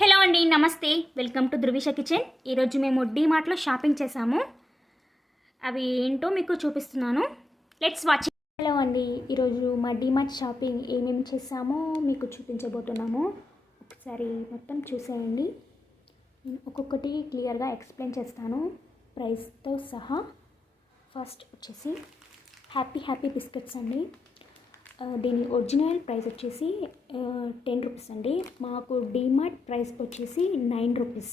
Hello అండి, నమస్తే. Welcome to Dhruvisha kitchen. ఈరోజు మేము డీమార్ట్లో షాపింగ్ చేసాము. అవి ఏంటో మీకు చూపిస్తున్నాను. Let's watch. హలో అండి, ఈరోజు మా డీమార్ట్ షాపింగ్ ఏమేమి చేసామో మీకు చూపించబోతున్నాము. ఒకసారి మొత్తం చూసేయండి. నేను ఒక్కొక్కటి క్లియర్గా ఎక్స్ప్లెయిన్ చేస్తాను ప్రైస్తో సహా. ఫస్ట్ వచ్చేసి హ్యాపీ బిస్కెట్స్ అండి. దీని ఒరిజినల్ ప్రైస్ వచ్చేసి 10 రూపీస్ అండి. మాకు డీమార్ట్ ప్రైస్ వచ్చేసి 9 రూపీస్,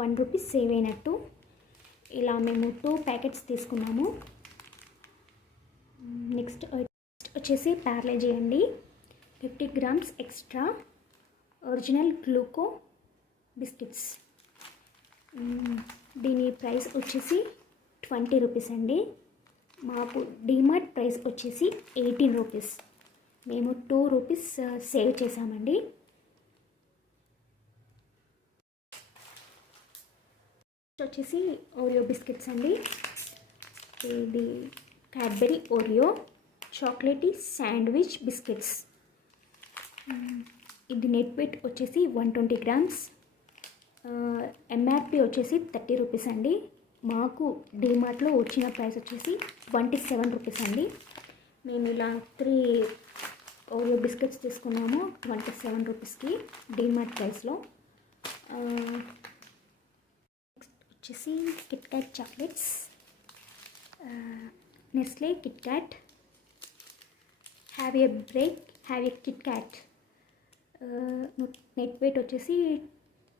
1 రూపీస్ సేవ్ అయినట్టు. ఇలా మేము 2 ప్యాకెట్స్ తీసుకున్నాము. నెక్స్ట్ వచ్చేసి పార్లేజీ అండి, 50 గ్రామ్స్ ఎక్స్ట్రా ఒరిజినల్ గ్లూకో బిస్కెట్స్. దీని ప్రైస్ వచ్చేసి 20 రూపీస్ అండి. మాకు డీమార్ట్ ప్రైస్ వచ్చేసి 18 రూపీస్. మేము 2 రూపీస్ సేవ్ చేసామండి. వచ్చేసి ఓరియో బిస్కెట్స్ అండి. ఇది Cadbury Oreo chocolatey sandwich biscuits. ఇది నెట్ వెయిట్ వచ్చేసి 120 గ్రామ్స్. ఎంఆర్పి వచ్చేసి 30 రూపీస్ అండి. మాకు డీమార్ట్లో వచ్చిన ప్రైస్ వచ్చేసి 27 రూపీస్ అండి. మేము ఇలా 3 ఓరియో బిస్కెట్స్ తీసుకున్నాము 27 రూపీస్కి డీమార్ట్ ప్రైస్లో. నెక్స్ట్ వచ్చేసి Kit Kat chocolates, Nestle Kit Kat, have a break, have a Kit Kat. Net weight వచ్చేసి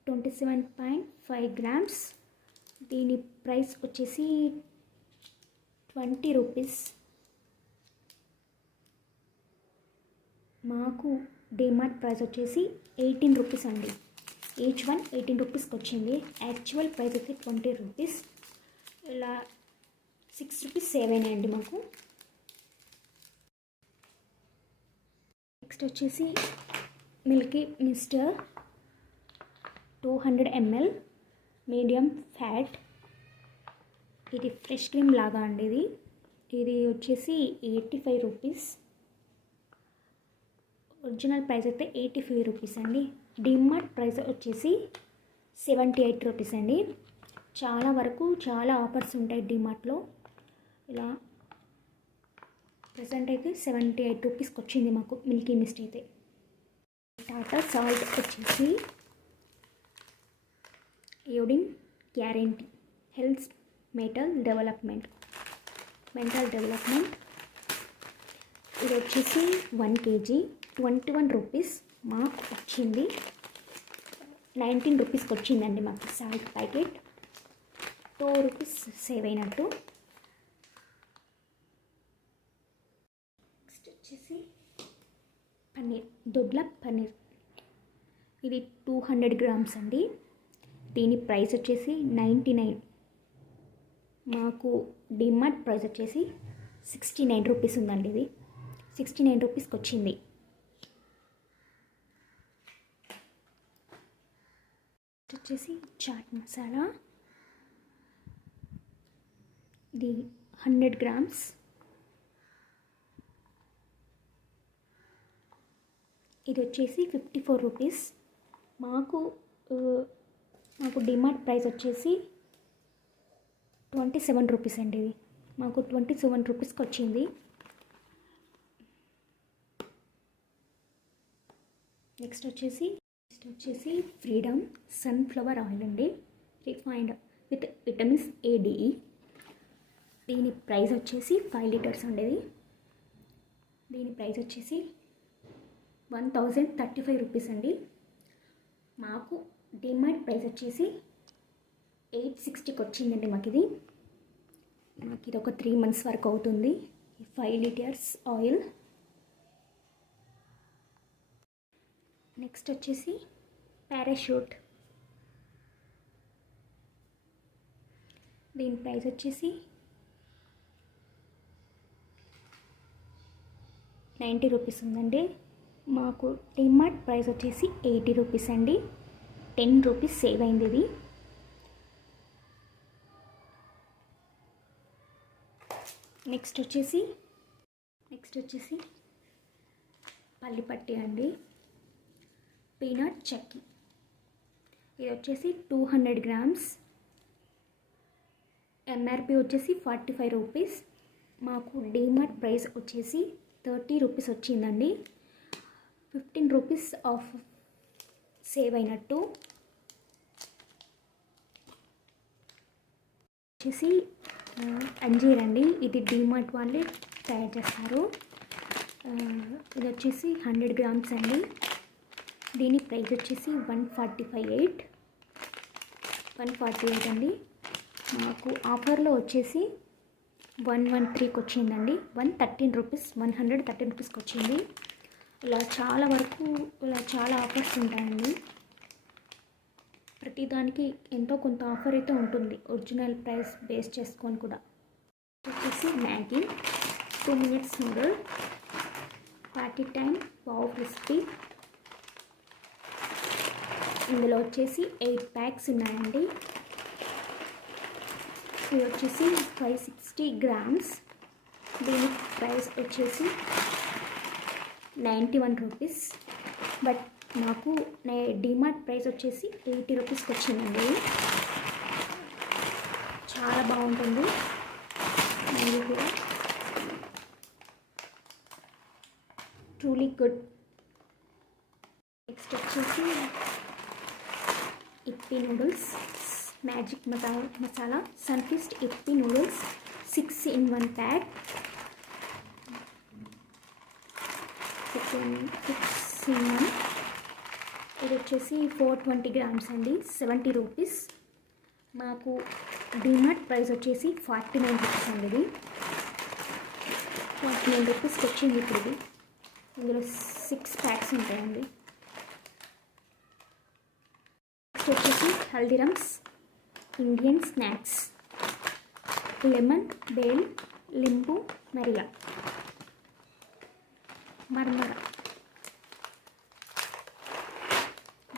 27.5 గ్రామ్స్. దీని ప్రైస్ వచ్చేసి 20 రూపీస్. మాకు డీమార్ట్ ప్రైస్ వచ్చేసి 18 రూపీస్ అండి. ఈచ్ వన్ 18 రూపీస్కి వచ్చింది. యాక్చువల్ ప్రైస్ అయితే 20 రూపీస్. ఇలా 6 రూపీస్ సేవ్ అయినాయండి మాకు. నెక్స్ట్ వచ్చేసి Milky mister 200 ml medium fat. ఇది ఫ్రెష్ క్రీమ్ లాగా అండి. ఇది వచ్చేసి 85 రూపీస్. ఒరిజినల్ ప్రైస్ అయితే 85 రూపీస్ అండి. డీమార్ట్ ప్రైస్ వచ్చేసి 78 రూపీస్ అండి. చాలా వరకు చాలా ఆఫర్స్ ఉంటాయి డీమార్ట్లో. ఇలా ప్రజెంట్ అయితే 78 రూపీస్కి వచ్చింది మాకు మిల్కీ మిస్ట్ అయితే. టాటా సాల్ట్ వచ్చేసి యోడిన్ గ్యారెంటీ హెల్త్ మెంటల్ డెవలప్మెంట్. ఇది వచ్చేసి 1 kg 21 రూపీస్ మాకు వచ్చింది. 19 రూపీస్కి వచ్చిందండి మాకు సాల్ట్ ప్యాకెట్. 2 రూపీస్ సేవ్ అయినట్టు. నెక్స్ట్ వచ్చేసి పన్నీర్, దొడ్ల పన్నీర్. ఇది 200 గ్రామ్స్ అండి. దీని ప్రైస్ వచ్చేసి 99. మాకు డీమార్ట్ ప్రైస్ వచ్చేసి 69 రూపీస్ ఉందండి. ఇది 69 రూపీస్కి వచ్చింది. వచ్చేసి చాట్ మసాలా, ఇది 100 గ్రామ్స్. ఇది వచ్చేసి 54 రూపీస్. మాకు డీమార్ట్ ప్రైస్ వచ్చేసి 27 రూపీస్ అండి. ఇది మాకు 27 రూపీస్కి వచ్చింది. నెక్స్ట్ వచ్చేసి ఫ్రీడమ్ సన్ఫ్లవర్ ఆయిల్ అండి, రిఫైన్డ్ విత్ విటమిన్స్ ADE. దీని ప్రైస్ వచ్చేసి 5 లీటర్స్ ఉండేది. దీని ప్రైస్ వచ్చేసి 1035 రూపీస్ అండి. మాకు డీమార్ట్ ప్రైస్ వచ్చేసి 860కి వచ్చిందండి. మాకు ఇది ఒక 3 months వరకు అవుతుంది. 5 లీటర్స్ ఆయిల్. నెక్స్ట్ వచ్చేసి పారాషూట్. దీని ప్రైస్ వచ్చేసి 90 రూపీస్ ఉందండి. మాకు డీమార్ట్ ప్రైస్ వచ్చేసి 80 రూపీస్ అండి. 10 రూపీస్ సేవ్ అయింది ఇది. నెక్స్ట్ వచ్చేసి పల్లిపట్టి అండి, పీనట్ చక్కీ. ఇది వచ్చేసి 200 గ్రామ్స్. ఎంఆర్పి వచ్చేసి 45 రూపీస్. మాకు డీమార్ట్ ప్రైస్ వచ్చేసి 30 రూపీస్ వచ్చిందండి. 15 రూపీస్ ఆఫ్ సేవ్ అయినట్టు. వచ్చేసి అంజీర్ అండి. ఇది డీమార్ట్ వాళ్ళే తయారు చేస్తారు. ఇది వచ్చేసి 100 గ్రామ్స్ అండి. దీని ప్రైస్ వచ్చేసి 148 అండి. మాకు ఆఫర్లో వచ్చేసి 113కి వచ్చిందండి. 113 రూపీస్కి వచ్చింది. ఇలా చాలా ఆఫర్స్ ఉంటాయండి. ప్రతిదానికి ఎంతో కొంత ఆఫర్ అయితే ఉంటుంది, ఒరిజినల్ ప్రైస్ బేస్ చేసుకొని కూడా. వచ్చేసి Maggi 2 minutes noodle, party time wow crispy. ఇందులో వచ్చేసి 8 ప్యాక్స్ ఉన్నాయండి. ఇది వచ్చేసి 560 గ్రామ్స్. దీని ప్రైస్ వచ్చేసి 91 రూపీస్. బట్ నాకు డీమార్ట్ ప్రైస్ వచ్చేసి 80 రూపీస్కి వచ్చిందండి. చాలా బాగుంటుంది. ఇది కూడా ట్రూలీ గుడ్. నెక్స్ట్ వచ్చేసి ఇప్పీ noodles, magic masala Sunfeast ఇప్పీ noodles 6 in 1 pack. 6 in 1. ఇది వచ్చేసి 420 గ్రామ్స్ అండి. 70 రూపీస్. మాకు డీమార్ట్ ప్రైస్ వచ్చేసి 49 రూపీస్ అండి. ఇది 49 రూపీస్కి వచ్చింది ఇప్పుడు. ఇది ఇందులో 6 ప్యాక్స్ ఉంటాయండి. నెక్స్ట్ వచ్చేసి Haldiram's Indian snacks, lemon, bhel, లింబు, మర్మర.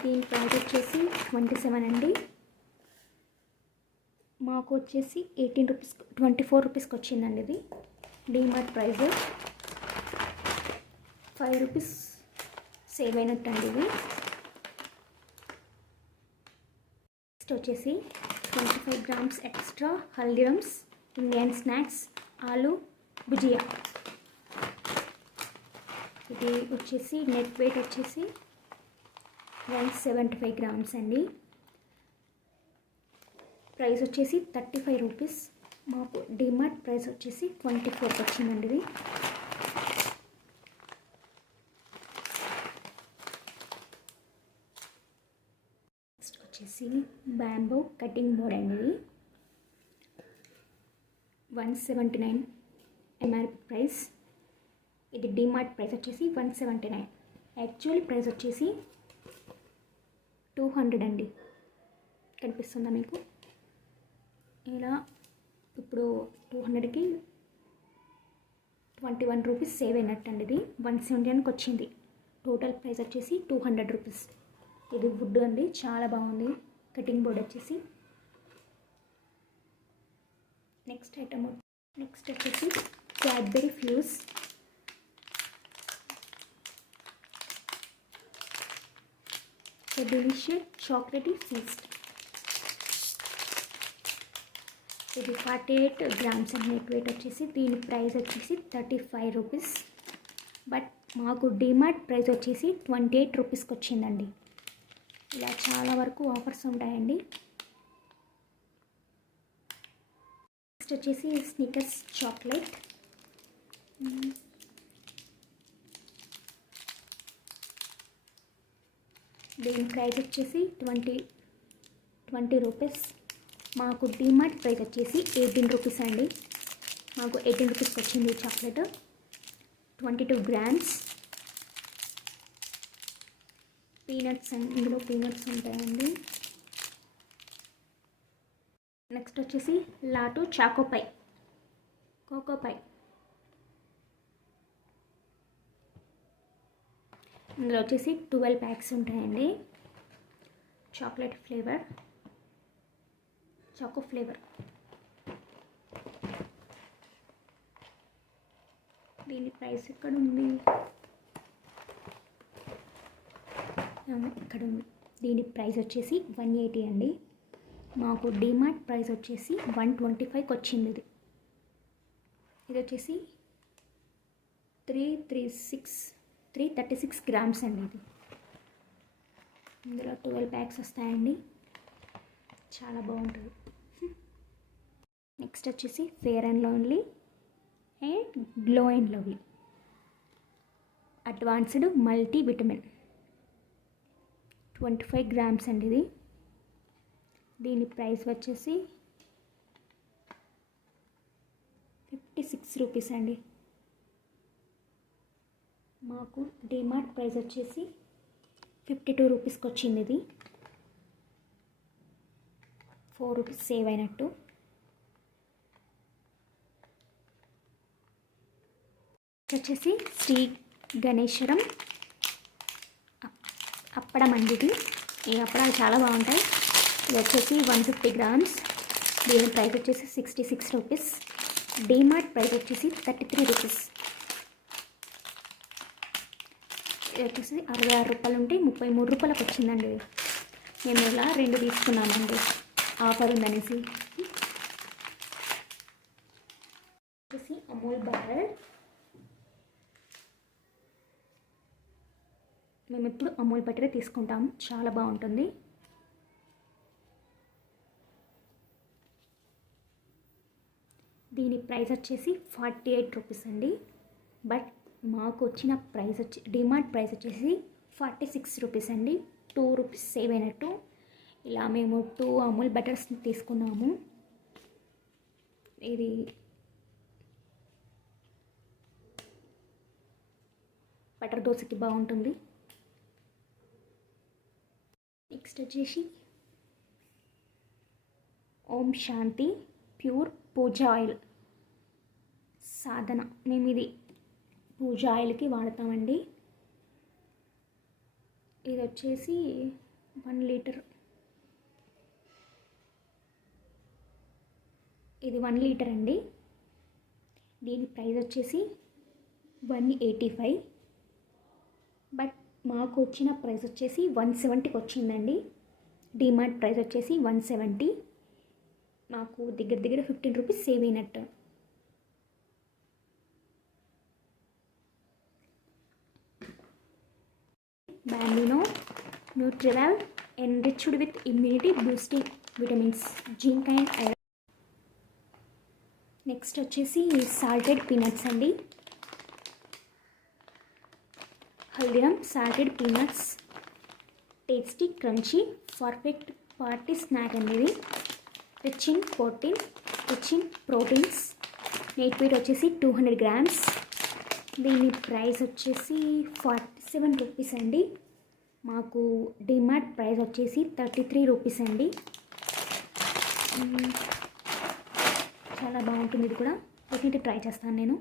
దీని ప్రైస్ వచ్చేసి 27 అండి. మాకు వచ్చేసి 24 రూపీస్కి వచ్చిందండి. ఇది డీమార్ట్ ప్రైస్ 5 రూపీస్ సేవ్ అయినట్టు అండి. ఇది నెక్స్ట్ వచ్చేసి 25 grams extra Haldiram's Indian snacks ఆలు భుజియా. ఇది వచ్చేసి నెట్ వెయిట్ వచ్చేసి 175 గ్రామ్స్ అండి. ప్రైస్ వచ్చేసి 35 రూపీస్. మాకు డీమార్ట్ ప్రైస్ వచ్చేసి 24కి వచ్చిందండి. ఇది నెక్స్ట్ వచ్చేసి బ్యాంబూ కటింగ్ బోర్డ్ అండి. 179 ఎంఆర్పి ప్రైస్. ఇది డీమార్ట్ ప్రైస్ వచ్చేసి 179. యాక్చువల్ ప్రైస్ వచ్చేసి 200 అండి. కనిపిస్తుందా మీకు? ఇలా ఇప్పుడు 200కి 21 రూపీస్ సేవ్ అయినట్టు అండి. ఇది 179కి వచ్చింది. టోటల్ ప్రైస్ వచ్చేసి 200 రూపీస్. ఇది వుడ్ అండి, చాలా బాగుంది కటింగ్ బోర్డ్ వచ్చేసి. నెక్స్ట్ వచ్చేసి Cadbury fuse delicious chocolatey feast. ఇది 48 గ్రామ్స్ అండ్ నెట్ వెయిట్ వచ్చేసి. దీని ప్రైస్ వచ్చేసి 35 రూపీస్. బట్ మాకు డీమార్ట్ ప్రైస్ వచ్చేసి 28 రూపీస్కి వచ్చిందండి. ఇలా చాలా వరకు ఆఫర్స్ ఉంటాయండి. నెక్స్ట్ వచ్చేసి స్నికర్స్ చాక్లెట్. దీని ప్రైస్ వచ్చేసి 20 రూపీస్. మాకు డీమార్ట్ ప్రైస్ వచ్చేసి 18 రూపీస్ అండి. మాకు 18 రూపీస్కి వచ్చింది ఈ చాక్లెట్. 22 గ్రామ్స్. పీనట్స్ అండి, ఇందులో పీనట్స్ ఉంటాయండి. నెక్స్ట్ వచ్చేసి లాటో చాకోపై కోకోపై. ఇందులో వచ్చేసి 12 ప్యాక్స్ ఉంటాయండి. Chocolate flavour, choco flavour. దీని ప్రైస్ ఎక్కడ ఉంది? ఇక్కడ ఉంది. దీని ప్రైస్ వచ్చేసి 180 అండి. మాకు డిమార్ట్ ప్రైస్ వచ్చేసి 125కి వచ్చింది. ఇది వచ్చేసి 336 గ్రామ్స్ అండి. ఇది ఇందులో 12 ప్యాక్స్ వస్తాయండి. చాలా బాగుంటుంది. నెక్స్ట్ వచ్చేసి fair and lovely and glow and lovely advanced multi vitamin 25 grams అండి. ఇది దీని ప్రైస్ వచ్చేసి 56 రూపీస్ అండి. మాకు డిమార్ట్ ప్రైస్ వచ్చేసి 52 రూపీస్కి వచ్చింది. ఇది 4 రూపీస్ సేవ్ అయినట్టు. వచ్చేసి శ్రీ గణేశ్వరం అప్పడం అండి. ఇది ఈ అప్పడాలు చాలా బాగుంటాయి. ఇది వచ్చేసి 150 గ్రామ్స్. దీని ప్రైస్ వచ్చేసి 66 రూపీస్. డిమార్ట్ ప్రైస్ వచ్చేసి 33 రూపీస్. ఇది వచ్చేసి 66 రూపాయలు ఉంటే 33 రూపాయలకు వచ్చిందండి. మేము ఇలా 2 తీసుకున్నామండి, ఆఫర్ ఉందనేసి. వచ్చేసి అమూల్ బటర్. మేము ఇప్పుడు అమూల్ బటరే తీసుకుంటాము, చాలా బాగుంటుంది. దీని ప్రైస్ వచ్చేసి 48 రూపీస్ అండి. బట్ మాకు వచ్చిన ప్రైస్ డిమార్ట్ ప్రైస్ వచ్చేసి 46 రూపీస్ అండి. 2 రూపీస్ సేవ్ అయినట్టు. ఇలా మేము 2 అమూల్ బటర్స్ తీసుకున్నాము. ఇది బటర్ దోశకి బాగుంటుంది. నెక్స్ట్ వచ్చేసి ఓం శాంతి ప్యూర్ పూజా ఆయిల్ సాధన. మేము ఇది పూజా ఆయిల్కి వాడతామండి. ఇది వచ్చేసి 1 లీటర్. ఇది 1 లీటర్ అండి. దీని ప్రైస్ వచ్చేసి 185. బట్ మాకు వచ్చిన ప్రైస్ వచ్చేసి 170కి వచ్చిందండి. డిమార్ట్ ప్రైస్ వచ్చేసి 170. మాకు దగ్గర 15 రూపీస్ సేవ్ అయినట్టు. Bambino Nutrival enriched with immunity boosting vitamins, zinc and iron. Next వచ్చేసి సాల్టెడ్ పీనట్స్ అండి. Haldiram salted peanuts tasty crunchy perfect party snack అండి. ఇది rich in proteins. Net weight వచ్చేసి 200 గ్రామ్స్. దీని ప్రైస్ వచ్చేసి 47 రూపీస్ అండి. మాకు డిమార్ట్ ప్రైస్ వచ్చేసి 33 రూపీస్ అండి. చాలా బాగుంటుంది. ఇది కూడా ఒకటి ట్రై చేస్తాను నేను.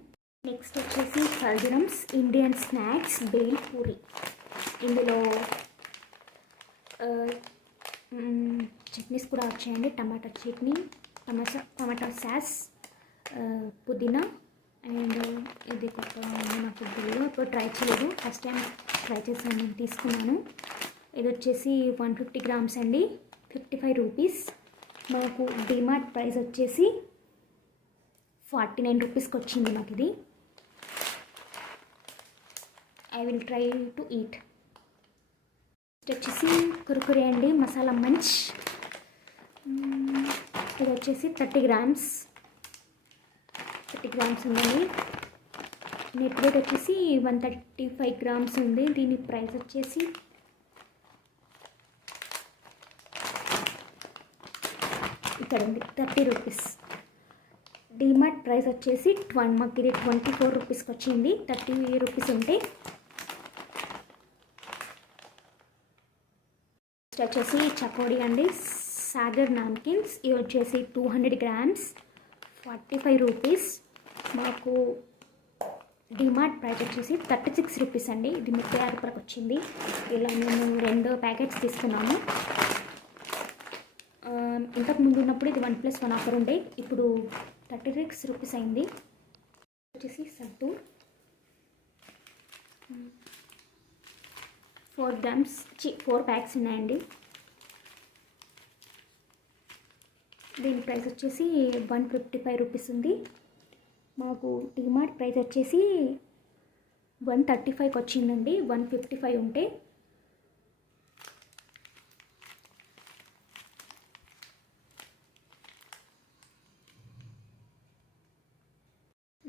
నెక్స్ట్ వచ్చేసి Haldiram's Indian snacks bale puri. ఇందులో చట్నీస్ కూడా వచ్చాయండి. టమాటా చట్నీ, టమాటా సాస్, పుదీనా అండ్ ఇది కొత్త నాకు తెలియదు, ఇప్పుడు ట్రై చేయలేదు. ఫస్ట్ టైం ట్రై చేసాను, నేను తీసుకున్నాను. ఇది వచ్చేసి 150 గ్రామ్స్ అండి, 55 రూపీస్. మాకు డిమార్ట్ ప్రైస్ వచ్చేసి 49 రూపీస్కి వచ్చింది మాకు ఇది. I will try to eat. ఇది వచ్చేసి కుర్కురే అండి, మసాలా మంచ్. ఇది వచ్చేసి 30 గ్రామ్స్ ఉందండి. నెట్ వెయిట్ వచ్చేసి 135 గ్రామ్స్ ఉంది. దీని ప్రైస్ వచ్చేసి ఇక్కడ ఉంది 30 రూపీస్. డిమార్ట్ ప్రైస్ వచ్చేసి మాకు ఇది 24 రూపీస్కి వచ్చింది. 30 రూపీస్ ఉంటే. వచ్చేసి చకోడీ అండి, సాగర్ నామ్కిన్స్. ఇది వచ్చేసి 200 గ్రామ్స్, 45 రూపీస్. మాకు డిమార్ట్ ప్రైస్ వచ్చేసి 36 రూపీస్ అండి. ఇది 36 రూపాయలకు వచ్చింది. ఇలా మేము 2 ప్యాకెట్స్ తీసుకున్నాము. ఇంతకు ముందు ఉన్నప్పుడు ఇది 1+1 ఆఫర్ ఉండే, ఇప్పుడు 36 రూపీస్ అయింది. వచ్చేసి సత్తు 4 ప్యాక్స్ ఉన్నాయండి. దీని ప్రైస్ వచ్చేసి 155 రూపీస్ ఉంది. మాకు డిమార్ట్ ప్రైస్ వచ్చేసి 135కి వచ్చిందండి, 155 ఉంటే.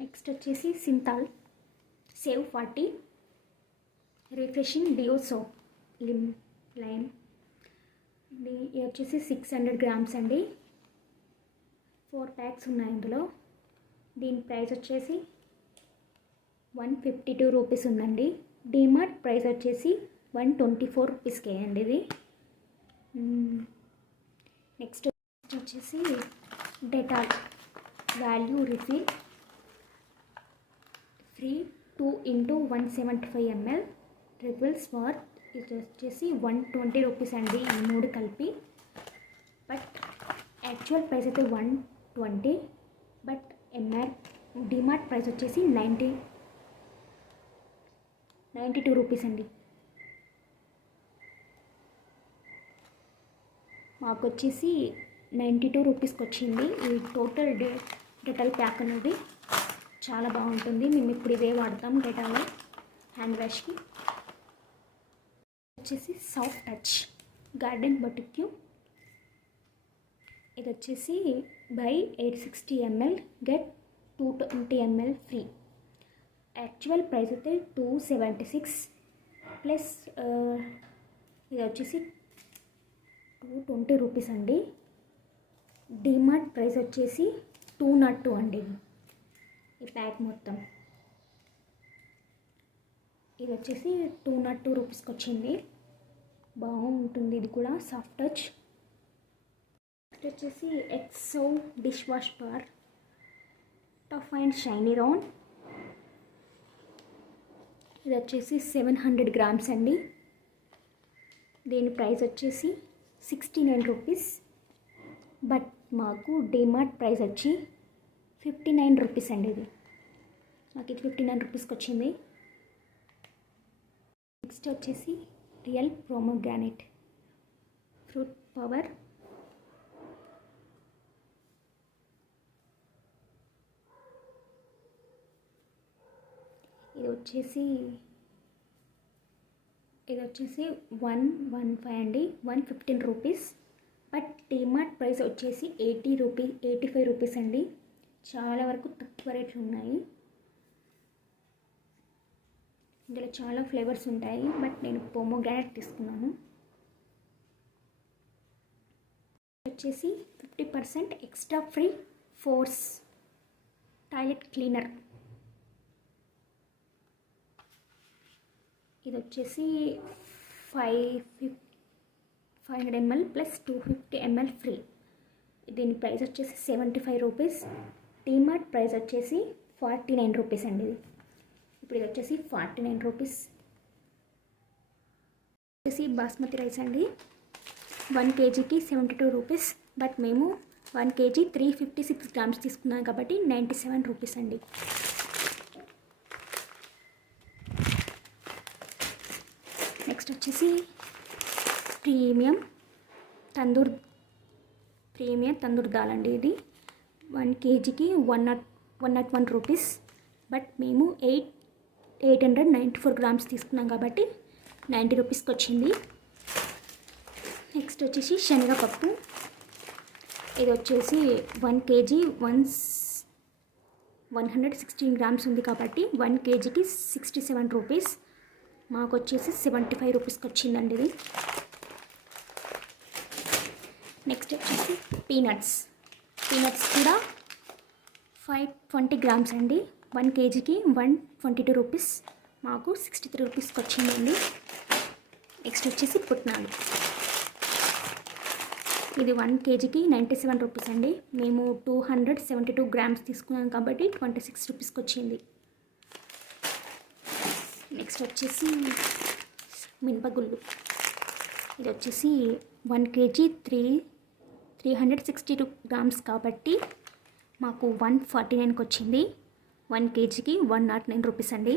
నెక్స్ట్ వచ్చేసి సింతాల్ సేవ్ 40 రిఫ్రెషింగ్ డియో సోప్ లైమ్. ఇది వచ్చేసి 600 గ్రామ్స్ అండి. 4 ప్యాక్స్ ఉన్నాయి ఇందులో. దీని ప్రైస్ వచ్చేసి 152 రూపీస్ ఉందండి. డిమార్ట్ ప్రైస్ వచ్చేసి 124 రూపీస్కే అండి ఇది. నెక్స్ట్ వచ్చేసి Dettol value refill free 2 into 175 ml rifles for. ఇది వచ్చేసి 120 రూపీస్ అండి ఈ 3 కలిపి. బట్ యాక్చువల్ ప్రైస్ అయితే 120, బట్ డిమార్ట్ ప్రైస్ వచ్చేసి 92 రూపీస్ అండి. మాకు వచ్చేసి 92 రూపీస్కి వచ్చింది ఈ టోటల్ డెటాల్ ప్యాక్ అనేది. చాలా బాగుంటుంది. మేము ఇప్పుడు ఇవే వాడతాం డెటాల్ హ్యాండ్ వాష్కి. వచ్చేసి సాఫ్ట్ టచ్ గార్డెన్ బొటిక్యూ. ఇది వచ్చేసి by 860 ml get 220 ml free. Actual price అయితే 276 ప్లస్ ఇది వచ్చేసి 220 రూపీస్ అండి. డిమార్ట్ ప్రైస్ వచ్చేసి 202 అండి ఈ ప్యాక్ మొత్తం. ఇది వచ్చేసి 202 రూపీస్కి వచ్చింది. బాగుంటుంది ఇది కూడా సాఫ్ట్ టచ్. నెక్స్ట్ వచ్చేసి exo dish wash bar tough and shiny round. ఇది వచ్చేసి 700 గ్రామ్స్ అండి. దీని ప్రైస్ వచ్చేసి 69 రూపీస్. బట్ మాకు డిమార్ట్ ప్రైస్ వచ్చి 59 రూపీస్ అండి. ఇది మాకు ఇది 59 రూపీస్కి వచ్చింది. నెక్స్ట్ వచ్చేసి రియల్ ప్రోమోగ్రానైట్ ఫ్రూట్ పవర్. ఇది వచ్చేసి 115 అండి, 115 రూపీస్. బట్ డిమార్ట్ ప్రైస్ వచ్చేసి 85 రూపీస్ అండి. చాలా వరకు తక్కువ రేట్లు ఉన్నాయి. ఇందులో చాలా ఫ్లేవర్స్ ఉంటాయి, బట్ నేను పోమోగ్రానైట్ తీసుకున్నాను. వచ్చేసి 50% extra free force toilet cleaner. ఇది వచ్చేసి 500 ml ప్లస్ 250 ml ఫ్రీ. దీని ప్రైస్ వచ్చేసి 75 రూపీస్. డిమార్ట్ ప్రైస్ వచ్చేసి 49 రూపీస్ అండి. ఇప్పుడు ఇది వచ్చేసి 49 రూపీస్. వచ్చేసి బాస్మతి రైస్ అండి. 1 kgకి 72 రూపీస్. బట్ మేము 1 kg 356 గ్రామ్స్ తీసుకున్నాం కాబట్టి 97 రూపీస్ అండి. నెక్స్ట్ వచ్చేసి ప్రీమియం తందూర్ దాల్ అండి. ఇది 1 kgకి 101 రూపీస్. బట్ మేము 894 గ్రామ్స్ తీసుకున్నాం కాబట్టి 90 రూపీస్కి వచ్చింది. నెక్స్ట్ వచ్చేసి శనగపప్పు. ఇది వచ్చేసి 1 kg 116 గ్రామ్స్ ఉంది కాబట్టి 1 kgకి 67 రూపీస్. మాకు వచ్చేసి 75 రూపీస్కి వచ్చిందండి ఇది. నెక్స్ట్ వచ్చేసి పీనట్స్ కూడా 520 గ్రామ్స్ అండి. 1 kgకి 122 రూపీస్. మాకు 63 రూపీస్కి వచ్చిందండి. నెక్స్ట్ వచ్చేసి పుట్నాలు. ఇది 1 kgకి 97 రూపీస్ అండి. మేము 272 గ్రామ్స్ తీసుకున్నాం కాబట్టి 26 రూపీస్కి వచ్చింది. నెక్స్ట్ వచ్చేసి మినపగుళ్ళు. ఇది వచ్చేసి 1 kg 362 గ్రామ్స్ కాబట్టి మాకు 149కి వచ్చింది. 1 kgకి 109 రూపీస్ అండి.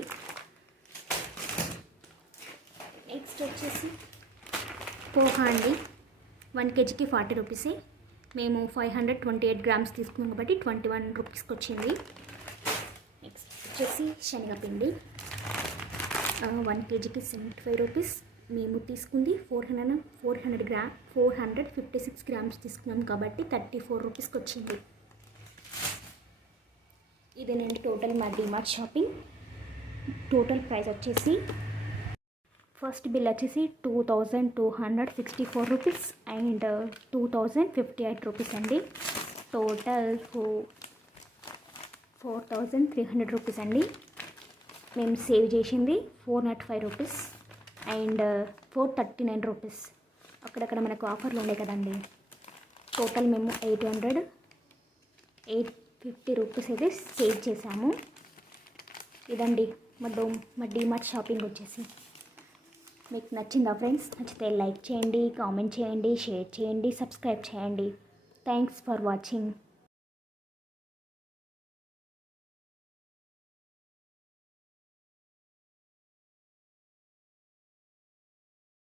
నెక్స్ట్ నెక్స్ట్ వచ్చేసి పోహా అండి. 1 kgకి 40 రూపీసే. మేము 528 గ్రామ్స్ తీసుకున్నాం కాబట్టి 21 రూపీస్కి వచ్చింది. నెక్స్ట్ వచ్చేసి శనగపిండి 1 kgకి 75 రూపీస్. మేము తీసుకుంది 456 గ్రామ్స్ తీసుకున్నాం కాబట్టి 34 రూపీస్కి వచ్చింది. ఇదేనండి టోటల్ మా డిమార్ట్ షాపింగ్. టోటల్ ప్రైస్ వచ్చేసి ఫస్ట్ బిల్ వచ్చేసి 2264 రూపీస్ అండ్ 2058 రూపీస్ అండి. టోటల్ 4300 రూపీస్ అండి. మేము సేవ్ చేసింది 405 రూపీస్ అండ్ 439 రూపీస్. అక్కడక్కడ మనకు ఆఫర్లు ఉన్నాయి కదండి. టోటల్ మేము 850 రూపీస్ అయితే సేవ్ చేసాము. ఇదండి మా డిమార్ట్ షాపింగ్ వచ్చేసి. మీకు నచ్చిందా ఫ్రెండ్స్? నచ్చితే లైక్ చేయండి, కామెంట్ చేయండి, షేర్ చేయండి, సబ్స్క్రైబ్ చేయండి. Thanks for watching.